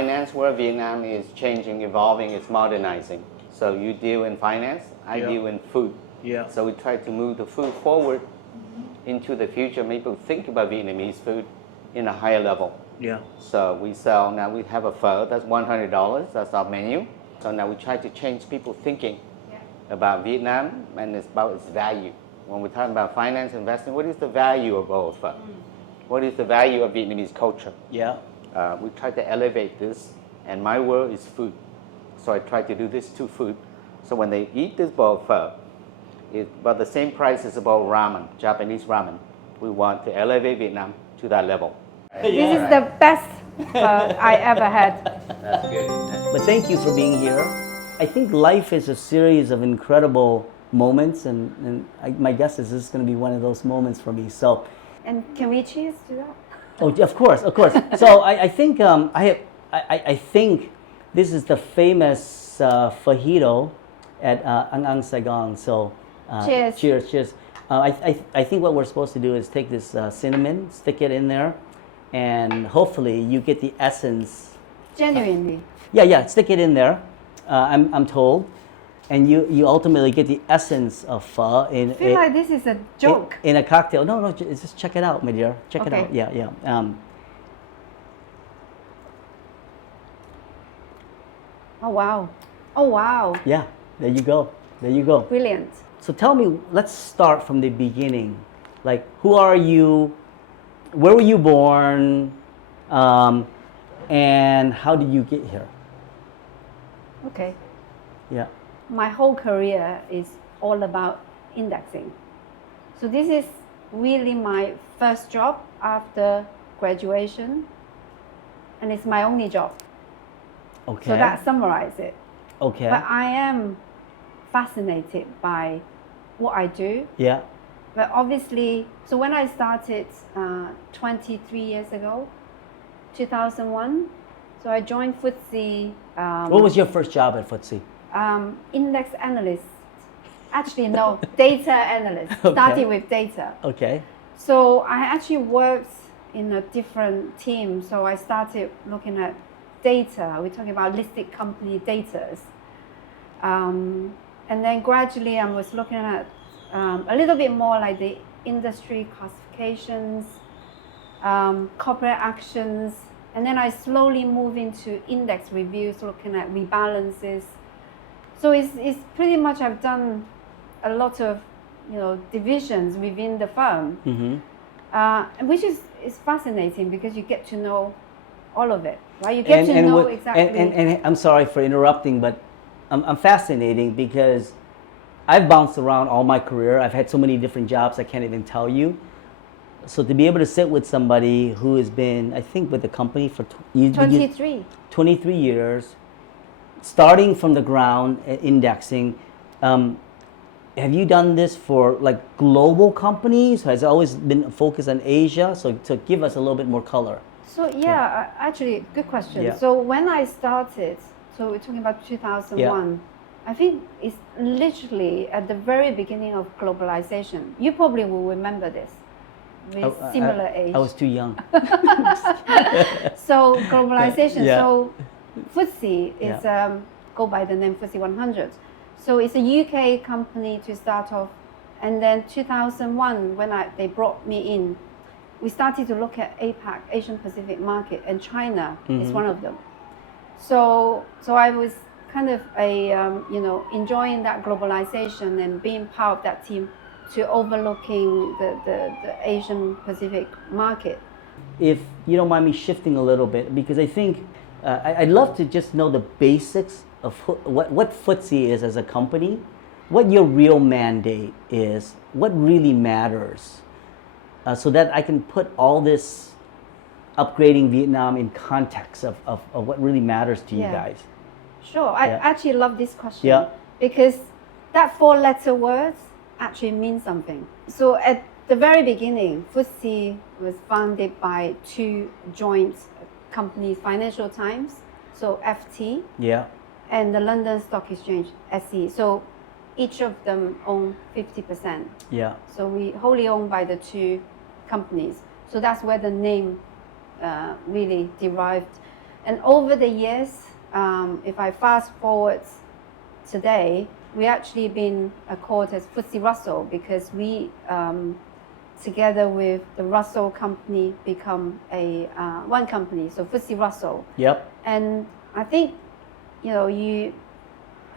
finance world, Vietnam is changing, evolving, it's modernizing. So you deal in finance, I deal in food. Yeah. So we try to move the food forward into the future. People think about Vietnamese food in a higher level. Yeah. So we sell, now we have a pho, that's $100, that's our menu. So now we try to change people thinking about Vietnam, and it's about its value. When we're talking about finance investing, what is the value of our pho? What is the value of Vietnamese culture? Yeah. We try to elevate this, and my world is food. So I try to do this to food. So when they eat this bowl of pho, it's about the same price as a bowl of ramen, Japanese ramen. We want to elevate Vietnam to that level. This is the best I ever had. That's good. But thank you for being here. I think life is a series of incredible moments, and my guess is this is going to be one of those moments for me. So, And can we cheers to that? oh, of course, of course. So I think I think this is the famous fajito at An An Sài Gòn. So, Cheers. Cheers, cheers. I think what we're supposed to do is take this cinnamon, stick it in there, and hopefully you get the essence. Genuinely. Yeah, stick it in there. I'm told, and you ultimately get the essence of pho in. I feel like this is a joke. In a cocktail. No, just check it out, my dear. Check it Okay. out. Yeah. Oh wow. Yeah, there you go. Brilliant. So tell me, let's start from the beginning. Like, who are you? Where were you born? And how did you get here? Okay. Yeah. My whole career is all about indexing. So this is really my first job after graduation, and it's my only job. Okay. So that summarizes it. Okay. But I am fascinated by what I do. Yeah. But obviously, so when I started 23 years ago, 2001, so I joined FTSE. What was your first job at FTSE? Index analyst. Actually, no, data analyst. Okay. Started with data. Okay. So I actually worked in a different team. So I started looking at data. We're talking about listed company data. And then gradually I was looking at a little bit more like the industry classifications, corporate actions, and then I slowly moved into index reviews, looking at rebalances. So it's pretty much I've done a lot of divisions within the firm, which is fascinating because you get to know all of it, right? You get to know exactly. And I'm sorry for interrupting, but I'm fascinating because I've bounced around all my career. I've had so many different jobs I can't even tell you. So to be able to sit with somebody who has been, I think, with the company for 23 years, starting from the ground, indexing. Have you done this for like global companies? Has it always been focused on Asia? So to give us a little bit more color. So actually, good question. Yeah. So when I started, so we're talking about 2001, I think it's literally at the very beginning of globalization. You probably will remember this. With similar age. I was too young. So globalization. Yeah. So FTSE is go by the name FTSE 100. So it's a UK company to start off, and then 2001 when they brought me in, we started to look at APAC, Asian Pacific market, and China is one of them. So I was kind of enjoying that globalization and being part of that team to overlooking the Asian Pacific market. If you don't mind me shifting a little bit, because I think I'd love to just know the basics of what FTSE is as a company, what your real mandate is, what really matters, so that I can put all this upgrading Vietnam in context of what really matters to you guys. Sure, I actually love this question because that 4-letter word actually means something. So at the very beginning, FTSE was founded by 2 joint companies, Financial Times, so FT, and the London Stock Exchange, SE. So each of them own 50%. Yeah. So we wholly owned by the 2 companies. So that's where the name really derived. And over the years, if I fast forward today, we actually been called as FTSE Russell because we, together with the Russell company, become a one company, so FTSE Russell. Yep. And I think, you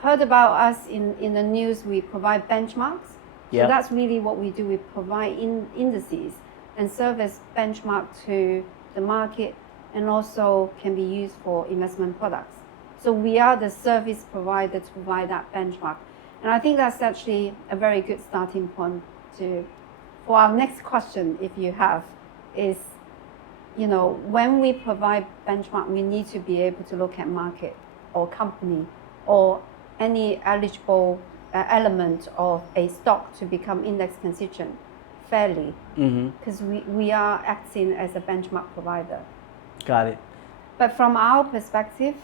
heard about us in the news. We provide benchmarks. Yep. So that's really what we do. We provide indices and serve as benchmark to the market, and also can be used for investment products. So we are the service provider to provide that benchmark. And I think that's actually a very good starting point for our next question, if you have, is, when we provide benchmark, we need to be able to look at market or company or any eligible element of a stock to become index constituent fairly, because we are acting as a benchmark provider. Got it. But from our perspective,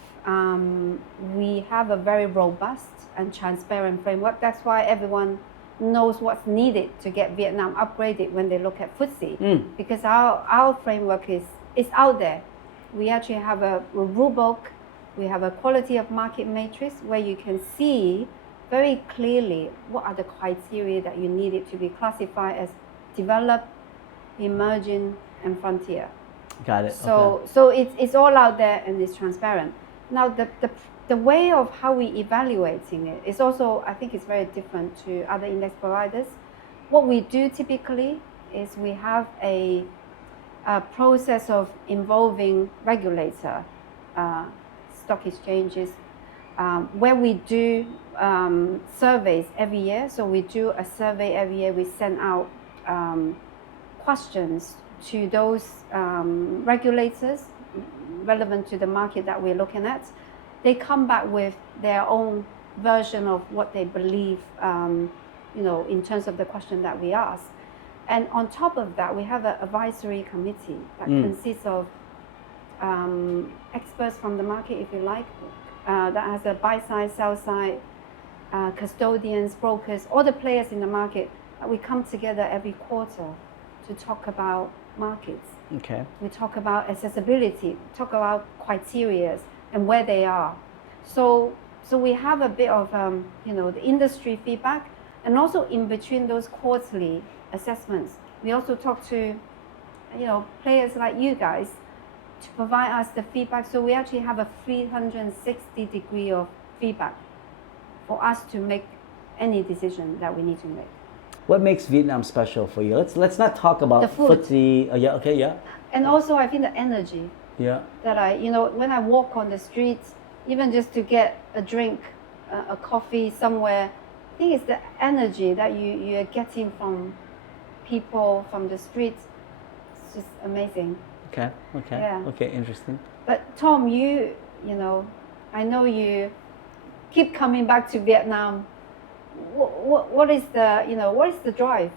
we have a very robust and transparent framework. That's why everyone knows what's needed to get Vietnam upgraded when they look at FTSE, because our framework is out there. We actually have a rule book, we have a quality of market matrix where you can see very clearly what are the criteria that you need it to be classified as developed, emerging, and frontier. Got it. So, okay. so it's all out there and it's transparent. Now, the way of how we evaluating it is also, I think, it's very different to other index providers. What we do typically is we have a process of involving regulator, stock exchanges, where we do surveys every year. So we do a survey every year. We send out questions to those regulators relevant to the market that we're looking at. They come back with their own version of what they believe, in terms of the question that we ask. And on top of that, we have an advisory committee that consists of experts from the market, if you like, that has a buy side, sell side, custodians, brokers, all the players in the market. We come together every quarter to talk about markets. Okay. We talk about accessibility, talk about criteria and where they are. So we have a bit of the industry feedback, and also in between those quarterly assessments, we also talk to players like you guys to provide us the feedback. So we actually have a 360 degree of feedback for us to make any decision that we need to make. What makes Vietnam special for you? Let's not talk about The food. FTSE. Yeah. Okay. Yeah. And also, I think the energy. Yeah. That when I walk on the streets, even just to get a drink, a coffee somewhere, I think it's the energy that you are getting from people, from the streets. It's just amazing. Okay. Okay. Yeah. Okay. Interesting. But Tom, I know you keep coming back to Vietnam. What is the drive?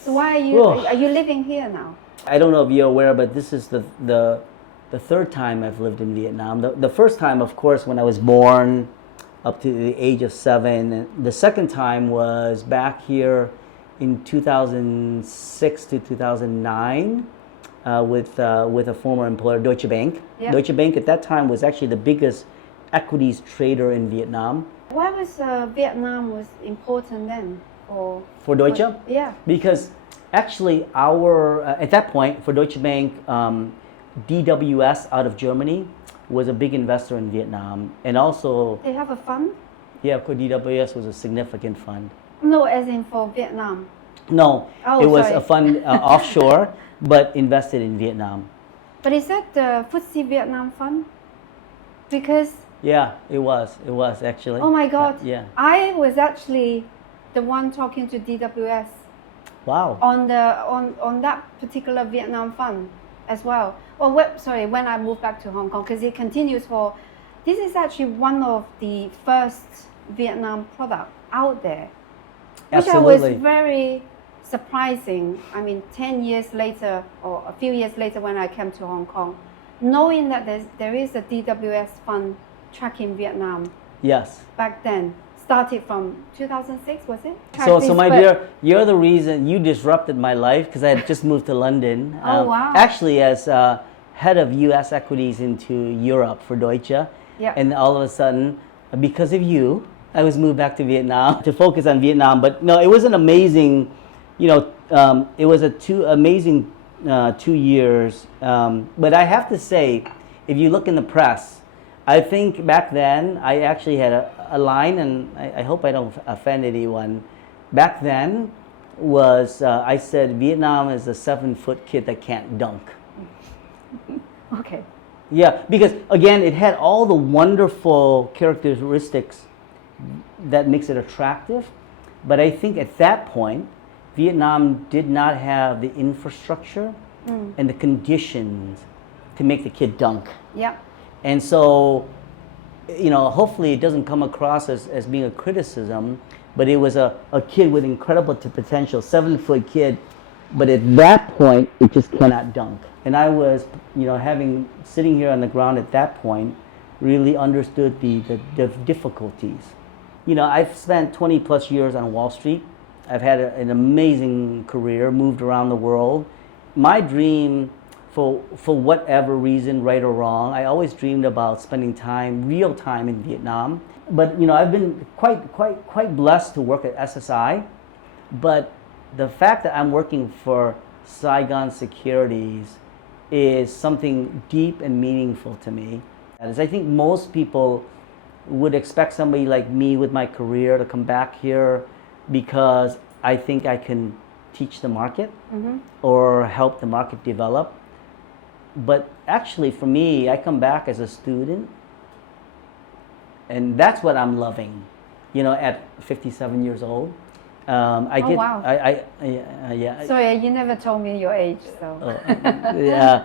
So why are you living here now? I don't know if you're aware, but this is the third time I've lived in Vietnam. The first time, of course, when I was born, up to the age of 7. The second time was back here in 2006 to 2009 with a former employer, Deutsche Bank. Yeah. Deutsche Bank at that time was actually the biggest equities trader in Vietnam. Why was Vietnam was important then? For Deutsche? Yeah. Because actually at that point, for Deutsche Bank, DWS out of Germany was a big investor in Vietnam, and also They have a fund? Yeah, of course, DWS was a significant fund. No, as in for Vietnam. No, Oh, it was sorry. a fund offshore, but invested in Vietnam. But is that the FTSE Vietnam fund? Because Yeah, it was actually. oh my God, Yeah. I was actually the one talking to DWS Wow. on that particular Vietnam fund as well. Well, when I moved back to Hong Kong, because it continues this is actually one of the first Vietnam product out there, which I was Absolutely. very surprising. I mean, 10 years later, or a few years later when I came to Hong Kong, knowing that there is a DWS fund tracking Vietnam Yes. back then, started from 2006, was it? So my dear, you're the reason you disrupted my life, because I had just moved to London. Oh, wow. Actually, as head of U.S. equities into Europe for Deutsche. Yeah. And all of a sudden, because of you, I was moved back to Vietnam to focus on Vietnam. But no, it was an amazing, it was amazing 2 years. But I have to say, if you look in the press, I think back then I actually had a line, and I hope I don't offend anyone. Back then was, I said, Vietnam is a 7-foot kid that can't dunk. Okay. Yeah, because again, it had all the wonderful characteristics that makes it attractive. But I think at that point, Vietnam did not have the infrastructure and the conditions to make the kid dunk. Yeah. And so, hopefully it doesn't come across as being a criticism, but it was a kid with incredible potential, 7-foot kid, but at that point, it just cannot dunk. And I was, sitting here on the ground at that point, really understood the difficulties. I've spent 20 plus years on Wall Street. I've had an amazing career, moved around the world. My dream, for whatever reason, right or wrong, I always dreamed about spending real time in Vietnam. But I've been quite blessed to work at SSI. But the fact that I'm working for Saigon Securities is something deep and meaningful to me. As I think most people would expect somebody like me with my career to come back here because I think I can teach the market or help the market develop. But actually for me, I come back as a student, and that's what I'm loving, at 57 years old. Wow. Yeah. Sorry, you never told me your age, so. Yeah.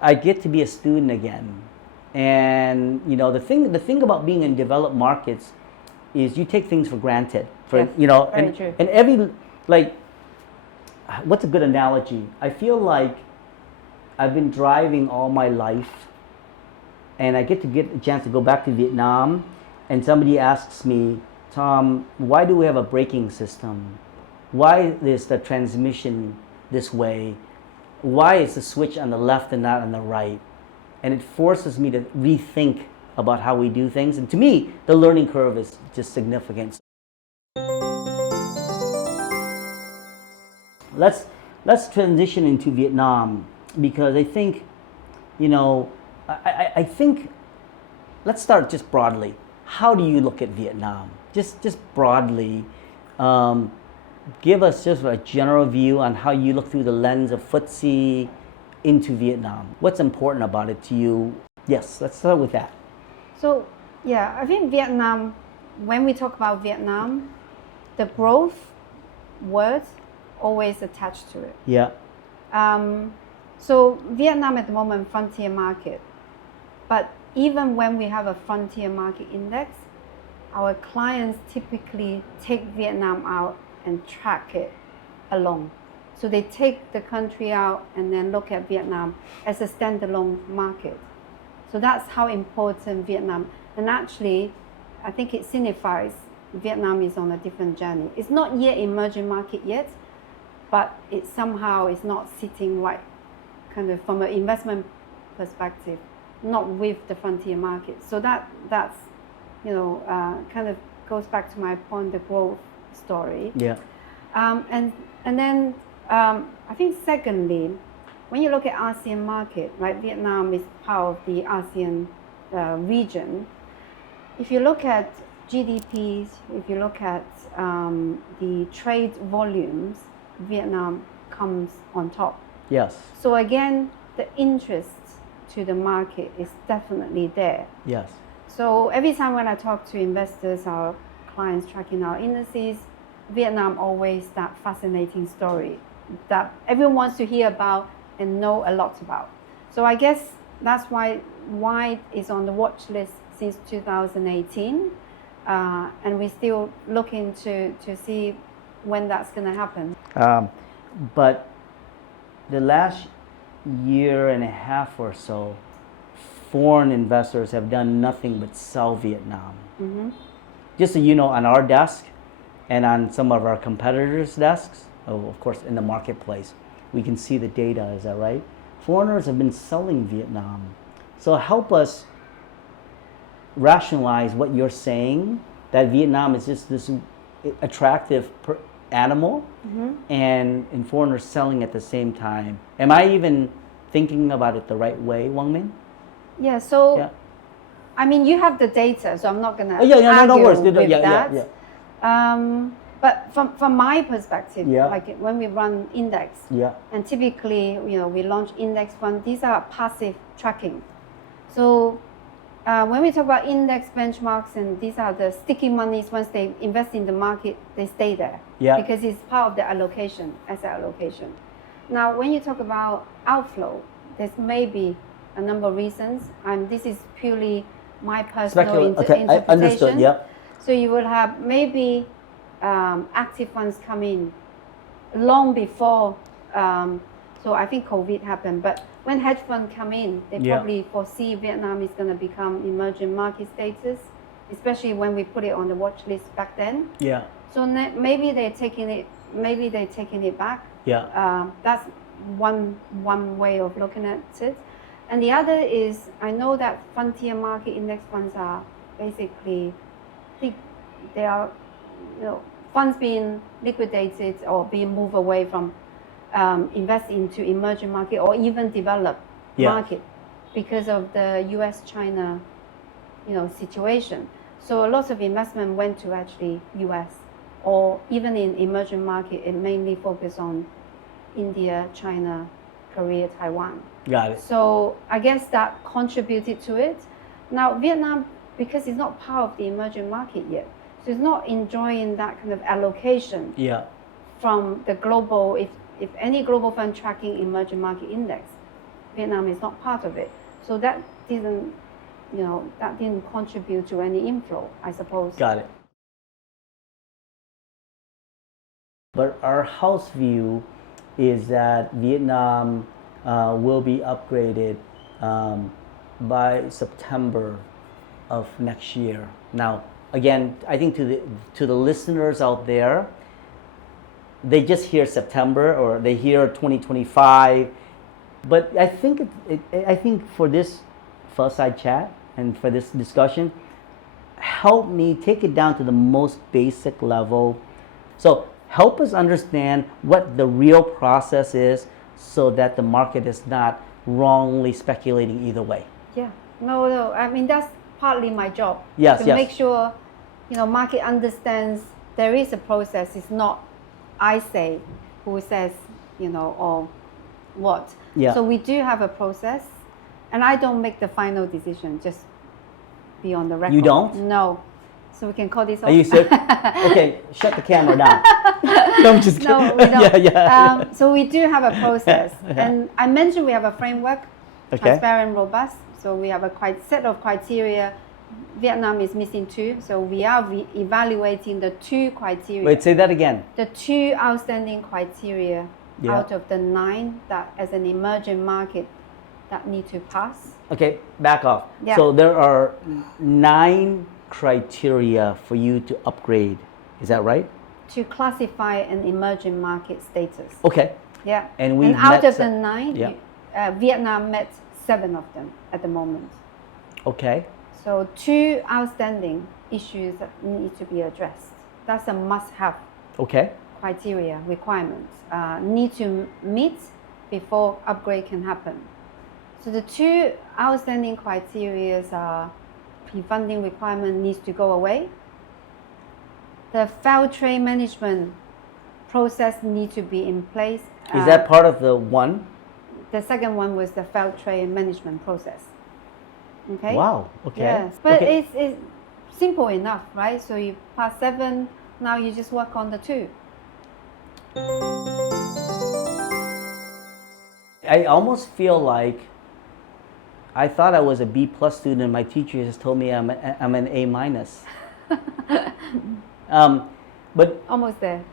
I get to be a student again. And the thing about being in developed markets is you take things for granted. Yes, very true. And every, what's a good analogy? I feel like I've been driving all my life, and I get a chance to go back to Vietnam, and somebody asks me, Tom, why do we have a braking system? Why is the transmission this way? Why is the switch on the left and not on the right? And it forces me to rethink about how we do things. And to me, the learning curve is just significant. Let's transition into Vietnam, because I think, I think, let's start just broadly. How do you look at Vietnam? Just broadly, give us just a general view on how you look through the lens of FTSE into Vietnam. What's important about it to you? Yes, let's start with that. So, yeah, I think Vietnam, when we talk about Vietnam, the growth word always attached to it. Yeah. So Vietnam at the moment, frontier market. But even when we have a frontier market index, our clients typically take Vietnam out and track it along. So they take the country out and then look at Vietnam as a standalone market. So that's how important Vietnam, and actually, I think it signifies Vietnam is on a different journey. It's not yet emerging market yet, but it somehow is not sitting right, kind of from an investment perspective, not with the frontier market. So that's kind of goes back to my point, the growth story. Yeah. And then I think secondly, when you look at ASEAN market, right, Vietnam is part of the ASEAN region. If you look at GDPs, if you look at the trade volumes, Vietnam comes on top. Yes. So again, the interest to the market is definitely there. Yes. So every time when I talk to investors or clients tracking our indices, Vietnam always that fascinating story that everyone wants to hear about and know a lot about. So I guess that's why it's on the watch list since 2018, and we're still looking to see when that's going to happen. But the last year and a half or so, foreign investors have done nothing but sell Vietnam. Mm-hmm. Just so you know, on our desk and on some of our competitors' desks, of course in the marketplace, we can see the data, is that right? foreigners have been selling Vietnam. So help us rationalize what you're saying, that Vietnam is just this attractive animal, and foreigners selling at the same time. Am I even thinking about it the right way, Wang Min? Yeah, so I mean, you have the data, so I'm not going to no worries. with that. But from my perspective, like when we run index, and typically, you know, we launch index fund, these are passive tracking. So when we talk about index benchmarks, and these are the sticky monies, once they invest in the market, they stay there because it's part of the allocation, asset allocation. Now, when you talk about outflow, there's maybe a number of reasons, and this is purely my personal interpretation. I understood, So you will have maybe active funds come in long before, so I think COVID happened, but when hedge funds come in, they probably foresee Vietnam is going to become emerging market status, especially when we put it on the watch list back then. So maybe they're taking it back. That's one way of looking at it. And the other is, I know that frontier market index funds are basically, I think they are, you know, funds being liquidated or being moved away from invest into emerging market or even developed market because of the US-China, you know, situation. So a lot of investment went to actually US, or even in emerging market, it mainly focused on India, China, Korea, Taiwan. Got it. So I guess that contributed to it. Now Vietnam, because it's not part of the emerging market yet, so it's not enjoying that kind of allocation from the global, if any global fund tracking emerging market index, Vietnam is not part of it. So that didn't, you know, that didn't contribute to any inflow, I suppose. Got it. But our house view is that Vietnam will be upgraded by September of next year. Now, again, I think to the listeners out there, they just hear September or they hear 2025. But I think I think for this First Side Chat and for this discussion, help me take it down to the most basic level. So help us understand what the real process is, so that the market is not wrongly speculating either way. No, I mean, that's partly my job. To make sure, you know, market understands there is a process. It's not I say who says, you know, or what. So we do have a process, and I don't make the final decision, just be on the record. You don't? No. So we can call this off. Are you serious? Okay, shut the camera down. No, I'm just kidding. No, we don't. So we do have a process. And I mentioned we have a framework, transparent, robust. So we have a set of criteria. Vietnam is missing 2. So we are evaluating the 2 criteria. Wait, say that again. The 2 outstanding criteria out of the 9 that as an emerging market that need to pass. Okay, back off. So there are 9 criteria for you to upgrade. Is that right? To classify an emerging market status. Okay. And out of the 9, Vietnam met 7 of them at the moment. Okay. So 2 outstanding issues that need to be addressed. That's a must-have. Criteria, requirements need to meet before upgrade can happen. So the 2 outstanding criteria are pre-funding requirement needs to go away. The failed trade management process needs to be in place. Is that part of the 1? The second one was the failed trade management process. Okay. Wow. Okay. Yes, but it's simple enough, right? So you pass 7. Now you just work on the 2. I almost feel like I thought I was a B+ student, and my teacher just told me I'm an A-. But almost there.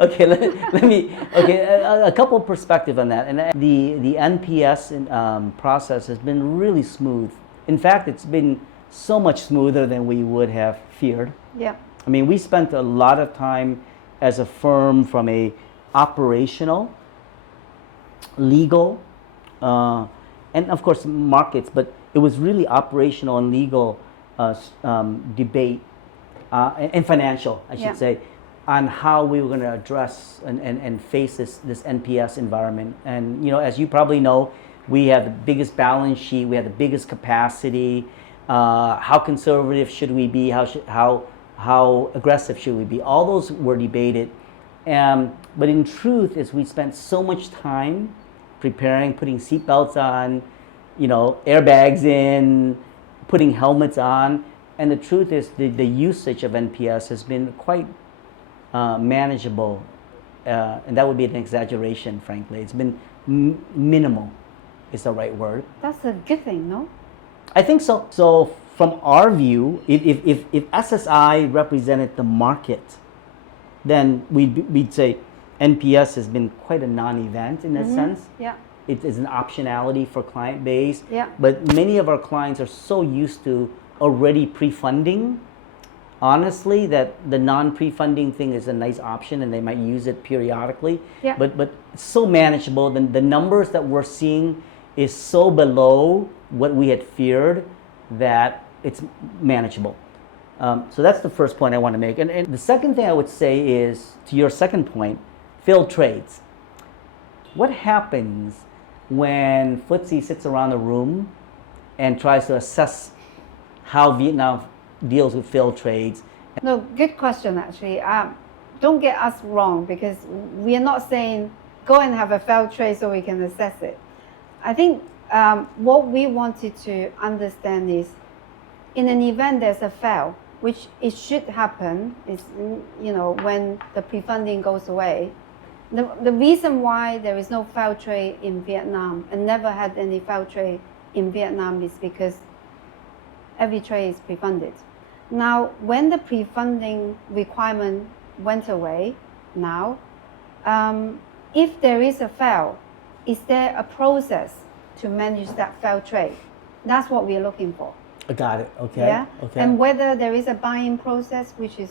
Okay, let me. Okay, a couple of perspective on that, and the NPS process has been really smooth. In fact, it's been so much smoother than we would have feared. I mean, we spent a lot of time as a firm from a operational legal, and of course markets, but it was really operational and legal debate and financial, I should say, on how we were going to address and face this NPS environment. And as you probably know, we have the biggest balance sheet, we have the biggest capacity. How conservative should we be? How aggressive should we be? All those were debated. But in truth, is we spent so much time preparing, putting seatbelts on, airbags in, putting helmets on, and the truth is the usage of NPS has been quite manageable, and that would be an exaggeration, frankly. It's been minimal, is the right word. That's a good thing, no? I think so. So from our view, if SSI represented the market, then we'd say NPS has been quite a non-event in that sense. Yeah. It is an optionality for client base. Yeah. But many of our clients are so used to already pre-funding, honestly, that the non-pre-funding thing is a nice option and they might use it periodically. Yeah. But it's so manageable. The numbers that we're seeing is so below what we had feared that it's manageable. So that's the first point I want to make. And the second thing I would say is, to your second point, failed trades. What happens when FTSE sits around the room and tries to assess how Vietnam deals with failed trades? No, good question actually. Don't get us wrong, because we are not saying go and have a failed trade so we can assess it. I think what we wanted to understand is, in an event there's a fail, which it should happen, is when the pre-funding goes away. The reason why there is no failed trade in Vietnam and never had any failed trade in Vietnam is because every trade is pre-funded. Now, when the pre-funding requirement went away, now, if there is a fail, is there a process to manage that failed trade? That's what we're looking for. I got it. Okay. Yeah. Okay. And whether there is a buy-in process, which is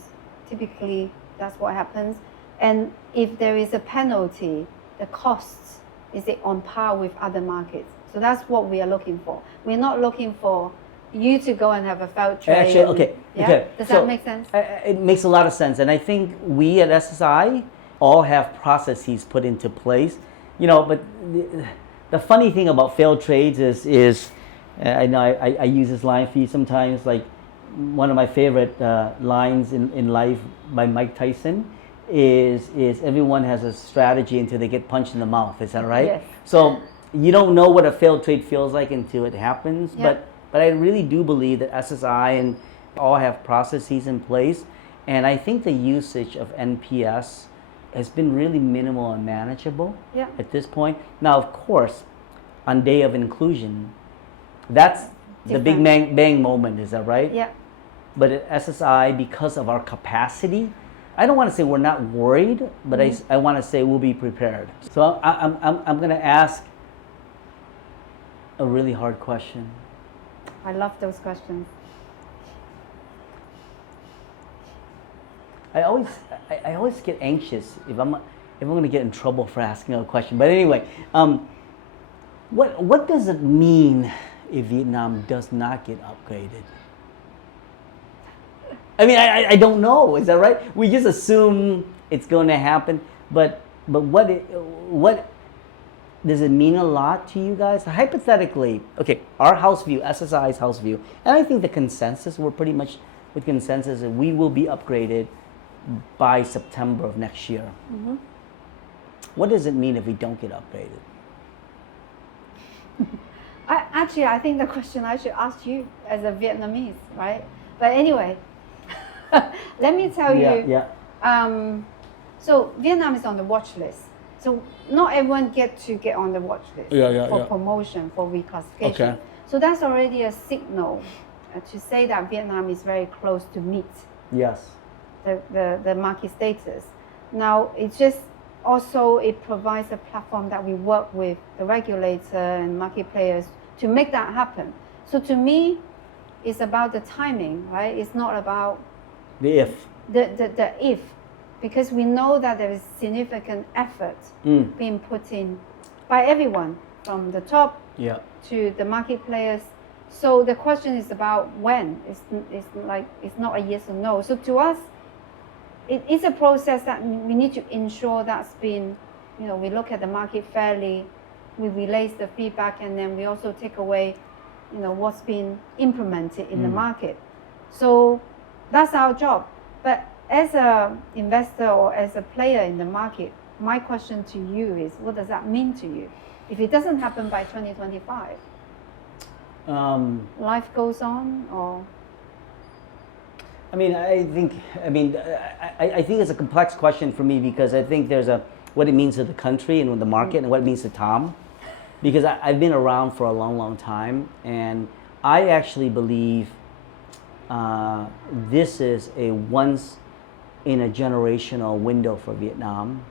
typically that's what happens, and if there is a penalty, the costs, is it on par with other markets? So that's what we are looking for. We're not looking for you to go and have a failed trade. Actually, okay. Yeah? Okay. Does So, that make sense? It makes a lot of sense, and I think we at SSI all have processes put into place. But the funny thing about failed trades is I know I use this line for you sometimes. Like, one of my favorite lines in life by Mike Tyson is everyone has a strategy until they get punched in the mouth. Is that right? Yes. So you don't know what a failed trade feels like until it happens. Yeah. But I really do believe that SSI and all have processes in place, and I think the usage of NPS has been really minimal and manageable at this point. Now, of course, on day of inclusion, that's the big bang moment, is that right? Yeah. But at SSI, because of our capacity, I don't want to say we're not worried, but I want to say we'll be prepared. So I'm going to ask a really hard question. I love those questions. I always get anxious if I'm going to get in trouble for asking a question. But anyway, what does it mean if Vietnam does not get upgraded? I mean, I don't know. Is that right? We just assume it's going to happen. But what does it mean a lot to you guys? Hypothetically, okay, our house view, SSI's house view, and I think the consensus, we're pretty much with consensus that we will be upgraded by September of next year. Mm-hmm. What does it mean if we don't get upgraded? I think the question I should ask you as a Vietnamese, right? But anyway, let me tell you. Yeah. So Vietnam is on the watch list. So not everyone get on the watch list for promotion, for reclassification. Okay. So that's already a signal to say that Vietnam is very close to meet Yes. the market status. Now, it's just also, it provides a platform that we work with the regulator and market players to make that happen. So to me, it's about the timing, right? It's not about the if. The if, because we know that there is significant effort being put in by everyone, from the top Yeah. to the market players. So the question is about when. It's not a yes or no. So to us, it is a process that we need to ensure that's been, we look at the market fairly, we relay the feedback, and then we also take away, what's been implemented in the market. So that's our job. But as an investor or as a player in the market, my question to you is, what does that mean to you? If it doesn't happen by 2025, life goes on, or? I think it's a complex question for me, because I think there's what it means to the country and the market, and what it means to Tom, because I've been around for a long time, and I actually believe this is a once in a generational window for Vietnam,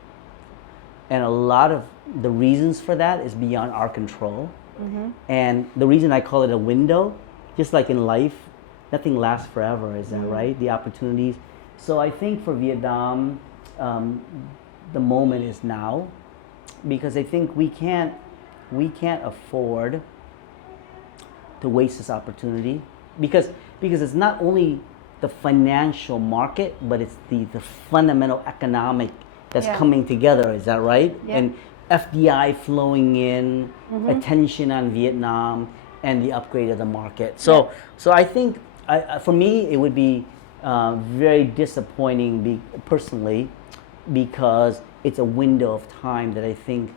and a lot of the reasons for that is beyond our control. And the reason I call it a window, just like in life, nothing lasts forever, is that right? The opportunities. So I think for Vietnam, the moment is now, because I think we can't afford to waste this opportunity, because it's not only the financial market, but it's the fundamental economic that's coming together, is that right? Yeah. And FDI flowing in, attention on Vietnam, and the upgrade of the market. So I think for me it would be very disappointing personally, because it's a window of time that I think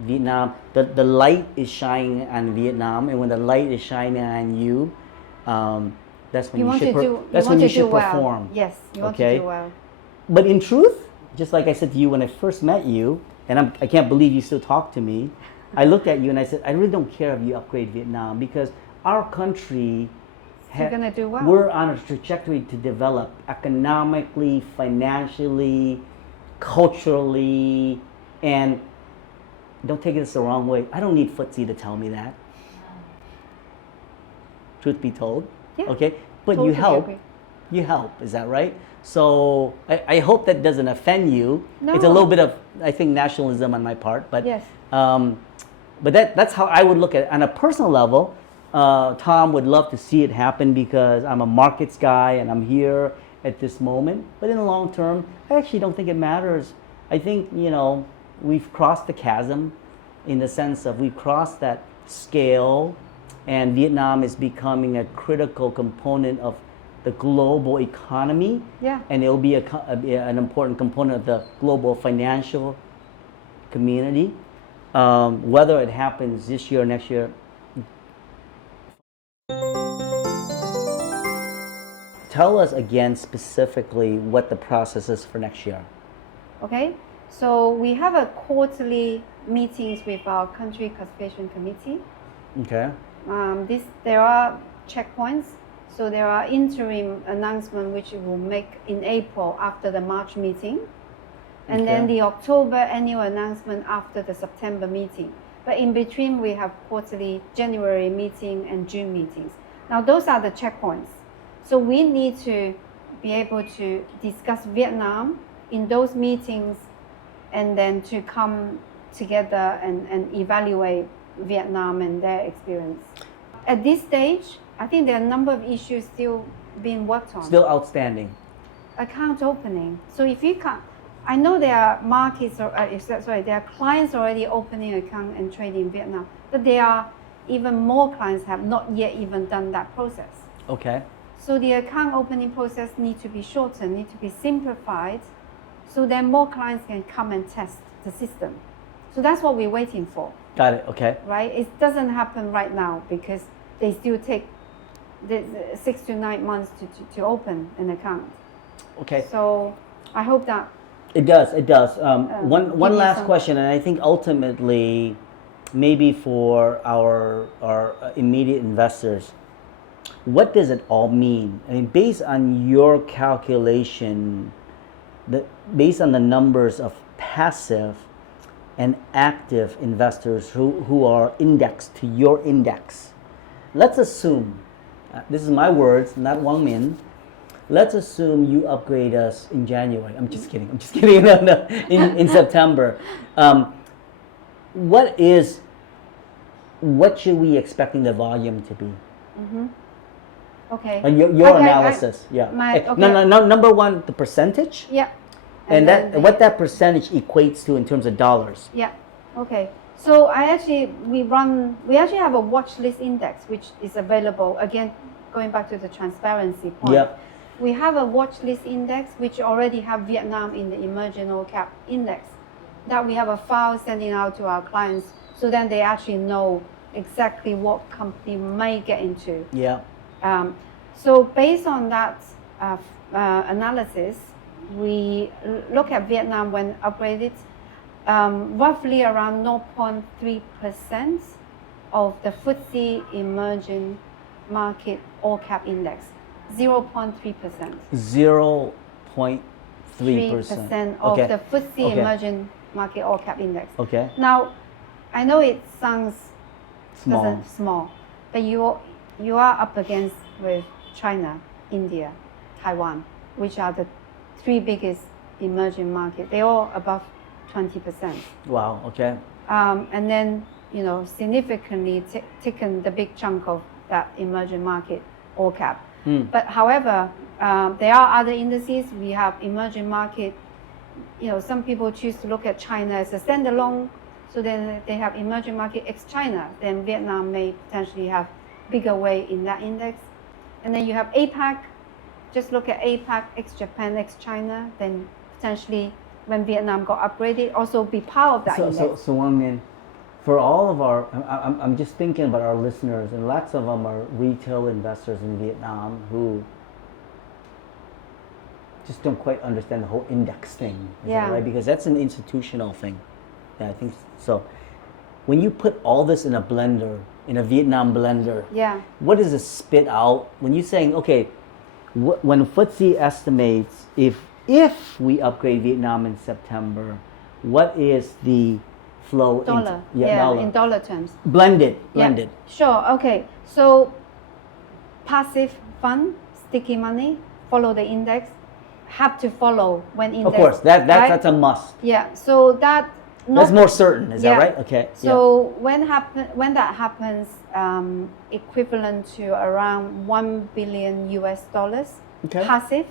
Vietnam, the light is shining on Vietnam, and when the light is shining on you, that's when you should perform. Yes, you want to do well. But in truth, just like I said to you when I first met you, and I can't believe you still talk to me, I looked at you and I said, I really don't care if you upgrade Vietnam, because our country, you're gonna do well. We're on a trajectory to develop economically, financially, culturally, and don't take this the wrong way, I don't need FTSE to tell me that. Truth be told, okay? But totally you help, is that right? So I hope that doesn't offend you. No. It's a little bit of, I think, nationalism on my part, but yes. But that's how I would look at it. On a personal level, Tom would love to see it happen, because I'm a markets guy and I'm here at this moment. But in the long term, I actually don't think it matters. I think, we've crossed the chasm, in the sense of we've crossed that scale, and Vietnam is becoming a critical component of the global economy, and it will be an important component of the global financial community. Whether it happens this year or next year. Tell us again specifically what the process is for next year. Okay, so we have a quarterly meetings with our country classification committee. Okay. There are checkpoints. So there are interim announcements which we will make in April after the March meeting, and then the October annual announcement after the September meeting. But in between, we have quarterly January meeting and June meetings. Now those are the checkpoints. So we need to be able to discuss Vietnam in those meetings, and then to come together and evaluate Vietnam and their experience. At this stage, I think there are a number of issues still being worked on. Still outstanding. Account opening. So if you can't, I know there are markets, or there are clients already opening account and trading in Vietnam, but there are even more clients have not yet even done that process. Okay. So the account opening process needs to be shortened, needs to be simplified, so then more clients can come and test the system. So that's what we're waiting for. Got it. Okay. Right? It doesn't happen right now, because they still take 6 to 9 months to open an account. Okay. So I hope that it does. One last question, and I think ultimately, maybe for our immediate investors, what does it all mean? I mean, based on your calculation, based on the numbers of passive and active investors who are indexed to your index, let's assume, this is my words, not Wang Min, let's assume you upgrade us in January. I'm just kidding. No, in September. what should we expecting the volume to be? Okay. And your analysis, yeah. No, number one, the percentage. Yeah. And that what that percentage equates to in terms of dollars. Yeah. Okay. So we actually have a watch list index which is available. Again, going back to the transparency point. Yeah. We have a watch list index which already have Vietnam in the emerging all cap index. That we have a file sending out to our clients, so then they actually know exactly what company may get into. Yeah. So based on that analysis, we look at Vietnam when upgraded, roughly around 0.3% of the FTSE emerging market all cap index. 0.3%. 0.3% of okay. the FTSE emerging market all cap index. Okay. Now, I know it sounds small, but you are up against with China, India, Taiwan, which are the 3 biggest emerging markets. They're all above 20%. Wow. Okay. And then significantly taken the big chunk of that emerging market all cap. But however, there are other indices. We have emerging market. Some people choose to look at China as a standalone. So then they have emerging market ex-China. Then Vietnam may potentially have bigger weight in that index. And then you have APAC. Just look at APAC ex-Japan, ex-China. Then potentially when Vietnam got upgraded, also be part of that index. So Wanning, for all of our, I'm just thinking about our listeners, and lots of them are retail investors in Vietnam who just don't quite understand the whole index thing. Is that right? Because that's an institutional thing. Yeah, I think so. When you put all this in a blender, in a Vietnam blender, what does it spit out? When you're saying, okay, when FTSE estimates if we upgrade Vietnam in September, what is the flow dollar? Dollar. In dollar terms. Blended. Sure. Okay. So passive fund, sticky money, follow the index. Have to follow when index. Of course, that's a must. Yeah. So that's more certain. Is that right? Okay. So when that happens, equivalent to around $1 billion US. Okay.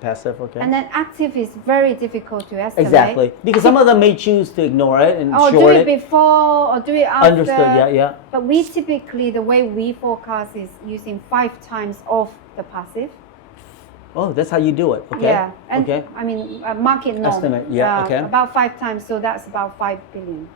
Passive, okay. And then active is very difficult to estimate. Exactly, because some of them may choose to ignore it and short do it before or do it after. Understood, yeah. But we typically, the way we forecast is using 5 times of the passive. Oh, that's how you do it, okay. Yeah, and I mean, market norm. Estimate, okay. About 5 times, so that's about 5 billion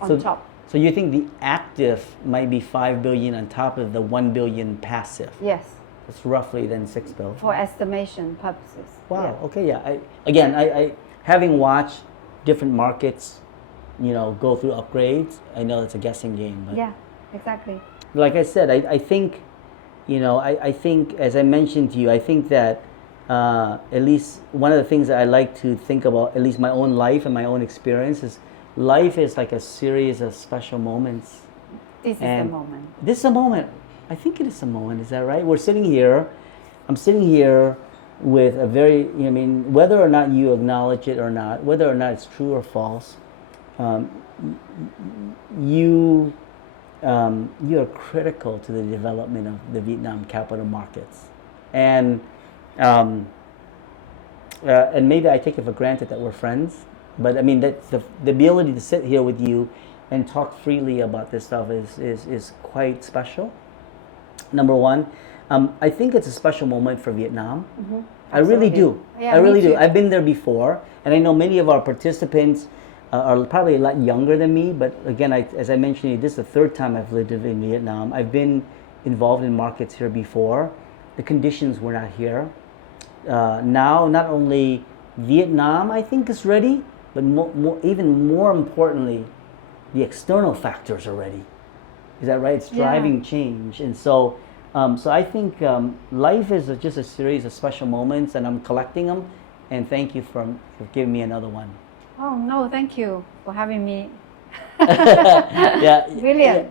on top. So you think the active might be 5 billion on top of the 1 billion passive? Yes. It's roughly then 6 billion. For estimation purposes. Wow. Yeah. Okay. Yeah. I having watched different markets, go through upgrades. I know it's a guessing game. But yeah. Exactly. Like I said, I think, I think as I mentioned to you, I think that at least one of the things that I like to think about, at least my own life and my own experience, is life is like a series of special moments. This is a moment. This is a moment. I think it is a moment, is that right? We're sitting here, I'm sitting here with a very, whether or not you acknowledge it or not, whether or not it's true or false, you are critical to the development of the Vietnam capital markets. And maybe I take it for granted that we're friends, but that the ability to sit here with you and talk freely about this stuff is quite special. Number one, I think it's a special moment for Vietnam. Mm-hmm. I really do. Yeah, I really do. I've been there before, and I know many of our participants are probably a lot younger than me. But again, as I mentioned, this is the 3rd time I've lived in Vietnam. I've been involved in markets here before. The conditions were not here. Now, not only Vietnam, I think, is ready, but even more importantly, the external factors are ready. Is that right? It's driving change. And so I think life is just a series of special moments, and I'm collecting them. And thank you for giving me another one. Oh, no, thank you for having me. Yeah. Brilliant.